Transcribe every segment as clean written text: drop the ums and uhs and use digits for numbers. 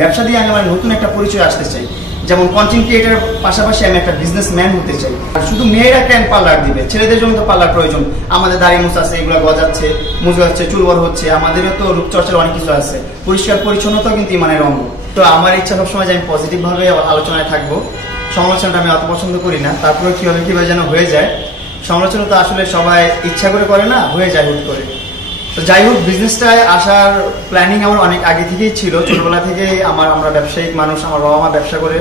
ব্যবসা দিয়ে আমি আমার নতুন একটা পরিচয় আসতে চাই, যেমন কন্টেন্ট ক্রিয়েটার পাশাপাশি আমি একটা বিজনেসম্যান হতে চাই। আর শুধু মেয়েরা কেন পার্লার দিবে, ছেলেদের জন্য তো পার্লার প্রয়োজন। আমাদের দাড়ি মুছা আছে, এগুলো গজাচ্ছে, মুজা হচ্ছে, চুল বড় হচ্ছে, আমাদেরও তো রূপচর্চার অনেক কিছু আছে। পরিষ্কার পরিচ্ছন্নতা কিন্তু ইমানের অঙ্গ। তো আমার ইচ্ছা সবসময় যে আমি পজিটিভ ভাবে আলোচনায় থাকবো। সমালোচনাটা আমি অত পছন্দ করি না, তারপরে কিভাবে যেন হয়ে যায়। সমালোচনা তো আসলে সবাই ইচ্ছা করে না, হয়ে যায় হুট করে। তো যাই হোক, বিজনেসটায় আসার প্ল্যানিং আমার অনেক আগে থেকেই ছিল। ছোটবেলা থেকে আমরা ব্যবসায়িক মানুষ, আমার বাবা মা ব্যবসা করে,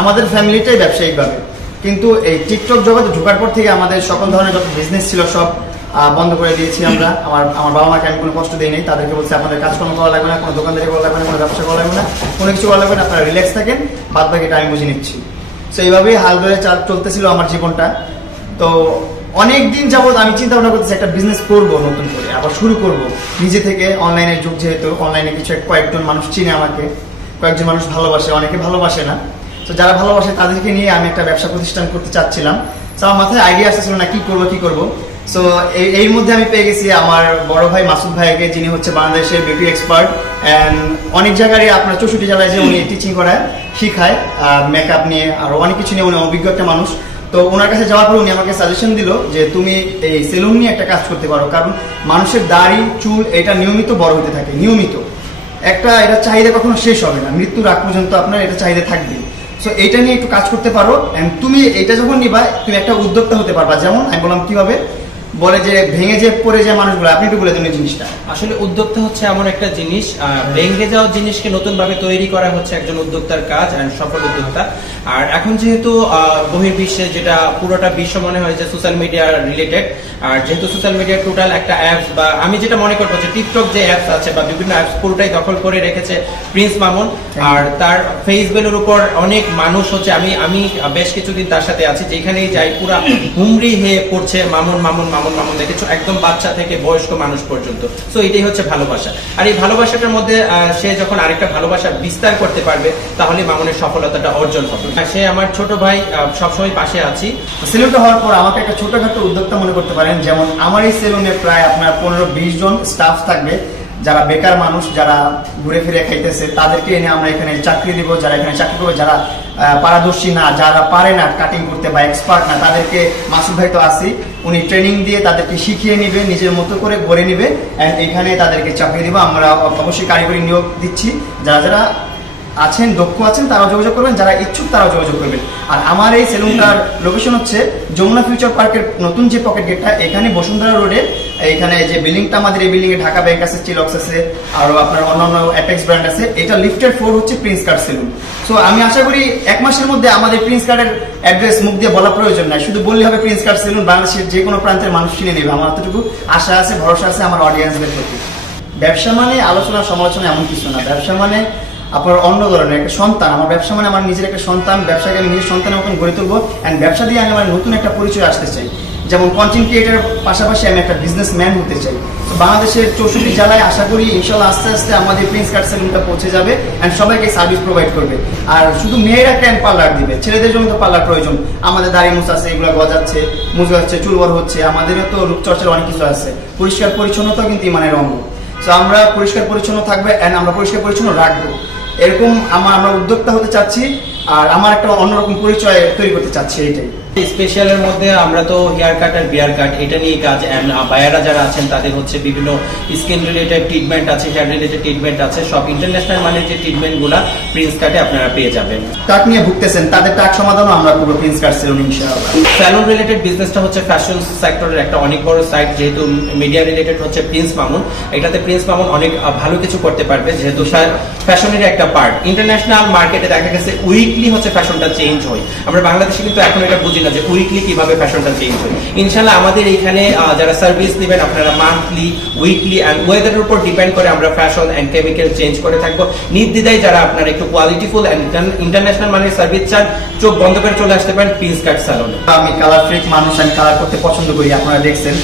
আমাদের ফ্যামিলিটাই ব্যবসায়িক ভাবে। কিন্তু এই টিকটক জগতে ঢোকার পর থেকে আমাদের সকল ধরনের যত বিজনেস ছিল সব বন্ধ করে দিয়েছি আমরা। আমার বাবা মাকে আমি কোনো কষ্ট দিই নাই, তাদেরকে বলছি আপনাদের কাজকর্ম করা লাগবে না, কোনো দোকানদারি করা লাগবে না, কোনো ব্যবসা করা লাগবে না, কোনো কিছু করা লাগবে না, আপনারা রিল্যাক্স থাকেন, বাদ বাকিটা আমি বুঝে নিচ্ছি। তো এইভাবেই হাল ধরে চলতেছিল আমার জীবনটা। তো অনেকদিন যাবত আমি চিন্তা ভাবনা করতেছি একটা বিজনেস করবো, নতুন করে আবার শুরু করব নিজে থেকে। অনলাইনের যুগ যেহেতু, অনলাইনে কিছু কয়েকজন মানুষ চিনে আমাকে, কয়েকজন মানুষ ভালোবাসে, অনেকে ভালোবাসে না। তো যারা ভালোবাসে তাদেরকে নিয়ে আমি একটা ব্যবসা প্রতিষ্ঠান করতে চাচ্ছিলাম। তো আমার মাথায় আইডিয়া আসতেছিল না কি করব। সো এর মধ্যে আমি পেয়ে গেছি আমার বড় ভাই মাসুদ ভাইকে, যিনি হচ্ছে বাংলাদেশের বিউটি এক্সপার্ট। অনেক জায়গায় আপনার 64 জেলায় যে উনি টিচিং করায়, শিখায় মেকআপ নিয়ে, আরো অনেক কিছু নিয়ে। উনি অভিজ্ঞ একটা মানুষ। তো ওনার কাছে যাওয়ার পর উনি আমাকে সাজেশন দিল যে তুমি এই সেলুন নিয়ে একটা কাজ করতে পারো, কারণ মানুষের দাড়ি চুল এটা নিয়মিত বড় হতে থাকে, নিয়মিত এটা চাহিদা কখনো শেষ হবে না, মৃত্যুর আগ পর্যন্ত আপনার এটা চাহিদা থাকবে। সো এটা নিয়ে একটু কাজ করতে পারো, তুমি এটা যখন নিবা তুমি একটা উদ্যোক্তা হতে পারবা। যেমন আমি বললাম কিভাবে, বলে যে ভেঙে যে পড়ে যায় মানুষগুলো, আপনি একটু বলে দেন এই জিনিসটা। আসলে উদ্যোক্তা হচ্ছে এমন একটা জিনিস, ভেঙে যাওয়া জিনিসকে নতুন ভাবে তৈরি করা হচ্ছে একজন উদ্যোক্তার কাজ, সফল উদ্যোক্তা। আর এখন যেহেতু বহির্বিশ্বে যেটা পুরোটা বিশ্ব মনে হয় যে সোশ্যাল মিডিয়া রিলেটেড, আর যেহেতু সোশ্যাল মিডিয়া টোটাল একটা অ্যাপস, বা আমি যেটা মনে করবো যে টিকটক যে অ্যাপস আছে বা বিভিন্ন অ্যাপস পুরোটাই দখল করে রেখেছে প্রিন্স মামুন। আর তার ফেস ভ্যালুর উপর অনেক মানুষ হচ্ছে, আমি বেশ কিছুদিন তার সাথে আছি, যেখানেই যাই পুরা হুমড়ি হয়ে পড়ছে মামুন মামুন মামুন মামুন দেখেছো, একদম বাচ্চা থেকে বয়স্ক মানুষ পর্যন্ত। সো এটাই হচ্ছে ভালোবাসা। আর এই ভালোবাসাটার মধ্যে সে যখন আরেকটা ভালোবাসা বিস্তার করতে পারবে, তাহলে মামুনের সফলতাটা অর্জন হবে। সে আমার ছোট ভাই, সবসময় পাশে আছি। সেলুনটা হওয়ার পর আমাকে একটা ছোটখাটো উদ্যোক্তা মনে করতে পারেন। যেমন আমার এই সেলুনে প্রায় আপনার 15-20 জন স্টাফ থাকবে, যারা বেকার মানুষ, যারা ঘুরে ফিরে খাইতেছে, তাদেরকে এনে আমরা এখানে চাকরি দিব। যারা এখানে চাকরি করবে, যারা পারদর্শী না, যারা পারে না কাটিং করতে বা এক্সপার্ট না, তাদেরকে মাসুদ ভাই তো আসি, উনি ট্রেনিং দিয়ে তাদেরকে শিখিয়ে নিবে, নিজের মতো করে গড়ে নিবে, এখানে তাদেরকে চাকরি দিব। আমরা অবশ্যই কারিগরি নিয়োগ দিচ্ছি। যারা আছেন, দক্ষ আছেন, তারাও যোগাযোগ করবেন, যারা ইচ্ছুক তারাও যোগাযোগ করবেন। আর আমার এই সেলুনটার লোকেশন হচ্ছে যমুনা ফিউচার পার্কের নতুন যে পকেট গেটটা, এখানে বসুন্ধরা রোডে, এখানে যে বিল্ডিংটা আমাদের, এই বিল্ডিং এ ঢাকা ব্যাংক আছে, চিলক্স আছে, আর আপনার অন্যান্য অ্যাপেক্স ব্র্যান্ড আছে। এটা লিফটেড 4 হচ্ছে প্রিন্স কার্ড সেলুন। সো আমি আশা করি 1 মাসের মধ্যে আমাদের প্রিন্স কার্ডের অ্যাড্রেস মুখ দিয়ে বলা প্রয়োজন নাই, শুধু বললে হবে প্রিন্স কার্ড সেলুন। বাংলাদেশের যে কোনো প্রান্তের মানুষ চিনে নেবে। আমার এতটুকু আশা আছে, ভরসা আছে আমার অডিয়েন্সদের প্রতি। ব্যবসা মানে আলোচনা সমালোচনা এমন কিছু না। ব্যবসা মানে আপনার অন্য ধরনের একটা সন্তান। আমার ব্যবসা মানে আমার নিজের একটা সন্তান। ব্যবসাকে আমি নিজের সন্তানের মতন গড়ে তুলবো, ব্যবসা দিয়ে আমি আমার নতুন একটা পরিচয় আসতে চাই। যেমন কন্টেন্ট ক্রিয়েটার পাশাপাশি আমি একটা বিজনেসম্যান হতে চাই। তো বাংলাদেশের 64 জেলায় আশা করি ইনশাল্লাহ আস্তে আস্তে আমাদের প্রিন্স কার্ড সেলুনটা পৌঁছে যাবে, সবাইকে সার্ভিস প্রোভাইড করবে। আর শুধু মেয়েরা কেন পার্লার দিবে, ছেলেদের জন্য তো পার্লার প্রয়োজন। আমাদের দাড়ি মুছা আছে, এগুলো গজাচ্ছে, মুজা হচ্ছে, চুল বড় হচ্ছে, আমাদেরও তো রূপচর্চার অনেক কিছু আছে। পরিষ্কার পরিচ্ছন্নতা কিন্তু ইমানের অঙ্গ। তো আমরা পরিষ্কার পরিচ্ছন্ন থাকবে, আমরা পরিষ্কার পরিচ্ছন্ন রাখবো, এরকম আমরা উদ্যোক্তা হতে চাচ্ছি। আর আমার একটা অন্যরকম পরিচয় তৈরি করতে চাচ্ছি, এইটাই। স্পেশালের মধ্যে আমরা তো হেয়ার কাট আর বিয়ার কাট এটা নিয়ে কাজ, বায়ারা যারা আছেন তাদের হচ্ছে বিভিন্ন স্কিন রিলেটেড ট্রিটমেন্ট আছে, হেয়ার রিলেটেড ট্রিটমেন্ট আছে, সব ইন্টারন্যাশনাল মানের যে ট্রিটমেন্ট গুলা প্রিন্স কাটে আপনারা পেয়ে যাবেন। টাক নিয়ে ভুগতেছেন, তাদের টাক সমাধানও আমরা করবো প্রিন্স কাট সেলুন ইনশাআল্লাহ। স্যালুন রিলেটেড বিজনেসটা হচ্ছে ফ্যাশন সেক্টরের একটা অনেক বড় সাইট, যেহেতু মিডিয়া রিলেটেড হচ্ছে প্রিন্স মামুন। এটাতে প্রিন্স মামুন অনেক ভালো কিছু করতে পারবে, যেহেতু ফ্যাশনের একটা পার্ট। ইন্টারন্যাশনাল মার্কেটে দেখা গেছে উইকলি হচ্ছে ফ্যাশনটা চেঞ্জ হয়। আমরা বাংলাদেশে কিন্তু এখন এটা বুঝি না যে উইকলি কিভাবে ফ্যাশনটা চেঞ্জ হয়। ইনশাআল্লাহ আমাদের এখানে যারা সার্ভিস দিবেন আপনারা মান্থলি, উইকলি এন্ড ওয়েদারের উপর ডিপেন্ড করে আমরা ফ্যাশন এন্ড কেমিক্যাল চেঞ্জ করে থাকবো। নির্দ্বিধায় যারা আপনারা একটু কোয়ালিটিফুল এন্ড ইন্টারন্যাশনাল মানের সার্ভিস চান, চোখ বন্ধ করে চলে আসতে পারেন প্রিন্স কাট সেলুনে। আমি কালার ফ্রিক মানুষ, আমি কালার করতে পছন্দ করি। আপনারা দেখছেন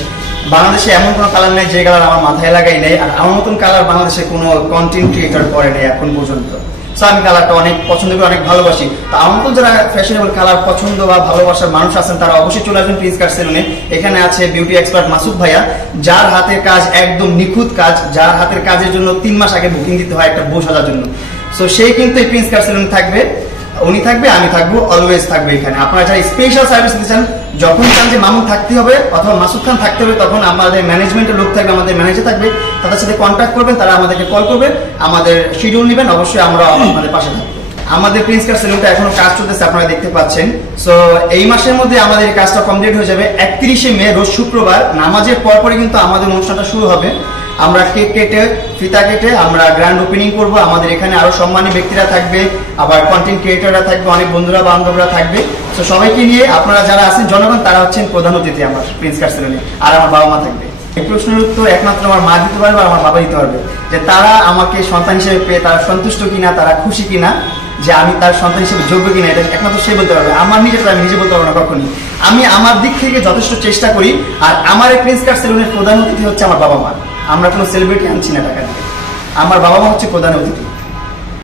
বাংলাদেশে এমন কোনো কালার নেই যে কালার আমার মাথায় লাগাই নেই, আর আমার মতন কালার বাংলাদেশে কোনো কন্টেন্ট ক্রিয়েটর করে নেই এখন পর্যন্ত। সো আমি কালারটা অনেক পছন্দ করি, অনেক ভালোবাসি। তো আমার তো যারা ফ্যাশনেবল কালার পছন্দ বা ভালোবাসার মানুষ আছেন তারা অবশ্যই চলে আসবেন প্রিন্স কাট সেলুনে। এখানে আছে বিউটি এক্সপার্ট মাসুদ ভাইয়া, যার হাতের কাজ একদম নিখুঁত কাজ, যার হাতের কাজের জন্য 3 মাস আগে বুকিং দিতে হয় একটা বউ সাজার জন্য। সো সেই কিন্তু এই প্রিন্স কাট সেলুনে থাকবে, উনি থাকবে, আমি থাকবো, অলওয়েজ থাকবে এখানে। আপনারা যারা স্পেশাল সার্ভিস দিতে চান, যখন চান যে মামুন থাকতে হবে অথবা মাসুদ খান থাকতে হবে, তখন আমাদের ম্যানেজমেন্টের লোক থাকবে, আমাদের ম্যানেজার থাকবে, তাদের সাথে কন্ট্যাক্ট করবেন, তারা আমাদেরকে কল করবে, আমাদের শিডিউল নেবেন, অবশ্যই আমরা আপনাদের পাশে থাকবো। আমাদের প্রিন্স কাট সেলুনটা এখনো কাজ চলতেছে, আপনারা দেখতে পাচ্ছেন। সো এই মাসের মধ্যে আমাদের এই কাজটা কমপ্লিট হয়ে যাবে। 31শে মে রোজ শুক্রবার নামাজের পরপরই কিন্তু আমাদের অনুষ্ঠানটা শুরু হবে। আমরা কেক কেটে, ফিতা কেটে আমরা গ্র্যান্ড ওপেনিং করব। আমাদের এখানে আরো সম্মানী ব্যক্তিরা থাকবে, আবার কন্টেন্ট ক্রিয়েটররা থাকবে, অনেক বন্ধুরা বান্ধবরা থাকবে। তো সবাইকে নিয়ে আপনারা যারা আছেন জনগণ, তারা হচ্ছেন প্রধান অতিথি আমার প্রিন্স কাট সেলুনে, আর আমার বাবা মা থাকবে। এই প্রশ্নের উত্তর একমাত্র আমার মা দিতে পারবে আর আমার বাবা দিতে পারবে, যে তারা আমাকে সন্তান হিসেবে পেয়ে তারা সন্তুষ্ট কিনা, তারা খুশি কিনা, যে আমি তার সন্তান হিসেবে যোগ্য কিনা, এটা একমাত্র সে বলতে পারবে। আমার নিজেটা আমি নিজে বলতে পারবো না কখনই। আমি আমার দিক থেকে যথেষ্ট চেষ্টা করি, আর আমার এই প্রিন্স কাট সেলুনের প্রধান অতিথি হচ্ছে আমার বাবা মা। আমরা কোনো সেলিব্রিটি আনছি না টাকা দিয়ে, আমার বাবা মা হচ্ছে প্রধান অতিথি।